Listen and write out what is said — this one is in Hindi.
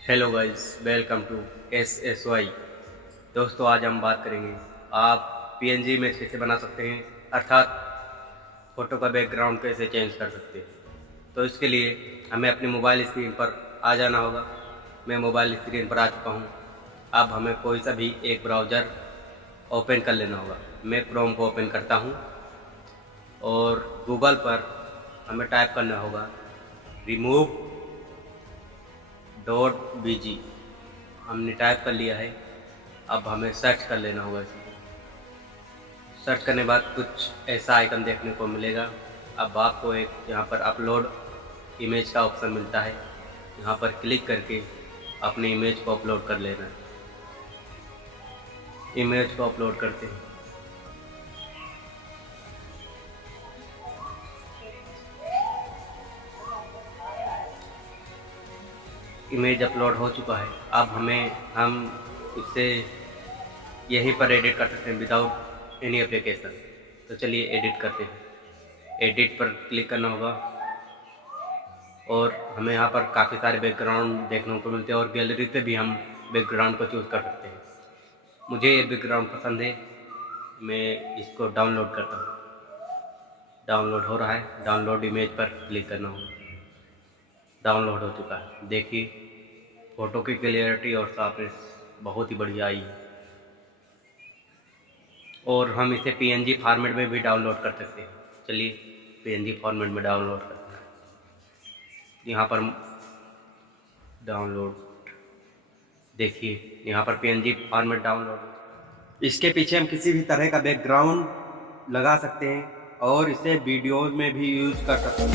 Hello guys, welcome to SSY। दोस्तों, आज हम बात करेंगे आप PNG इमेज कैसे बना सकते हैं, अर्थात फ़ोटो का बैकग्राउंड कैसे चेंज कर सकते हैं। तो इसके लिए हमें अपनी मोबाइल स्क्रीन पर आ जाना होगा। मैं मोबाइल स्क्रीन पर आ चुका हूँ। अब हमें कोई सा भी एक ब्राउज़र ओपन कर लेना होगा। मैं क्रोम को ओपन करता हूँ और गूगल पर हमें टाइप करना होगा remove.bg। हमने टाइप कर लिया है। अब हमें सर्च कर लेना होगा इसे। सर्च करने के बाद कुछ ऐसा आइकन देखने को मिलेगा। अब आपको एक यहाँ पर अपलोड इमेज का ऑप्शन मिलता है। यहाँ पर क्लिक करके अपनी इमेज को अपलोड कर लेना है। इमेज को अपलोड करते हैं। इमेज अपलोड हो चुका है। अब हम इसे यहीं पर एडिट कर सकते हैं विदाउट एनी एप्लीकेशन। तो चलिए एडिट करते हैं। एडिट पर क्लिक करना होगा और हमें यहाँ पर काफ़ी सारे बैकग्राउंड देखने को मिलते हैं और गैलरी पे भी हम बैकग्राउंड को चूज़ कर सकते हैं। मुझे ये बैकग्राउंड पसंद है, मैं इसको डाउनलोड करता हूँ। डाउनलोड हो रहा है। डाउनलोड इमेज पर क्लिक करना होगा। डाउनलोड हो चुका है। देखिए, फ़ोटो की क्लियरिटी और शार्पनेस बहुत ही बढ़िया आई है। और हम इसे PNG फॉर्मेट में भी डाउनलोड कर सकते हैं। चलिए PNG फॉर्मेट में डाउनलोड करते हैं। यहाँ पर डाउनलोड देखिए, यहाँ पर PNG फॉर्मेट डाउनलोड। इसके पीछे हम किसी भी तरह का बैकग्राउंड लगा सकते हैं और इसे वीडियो में भी यूज़ कर सकते हैं।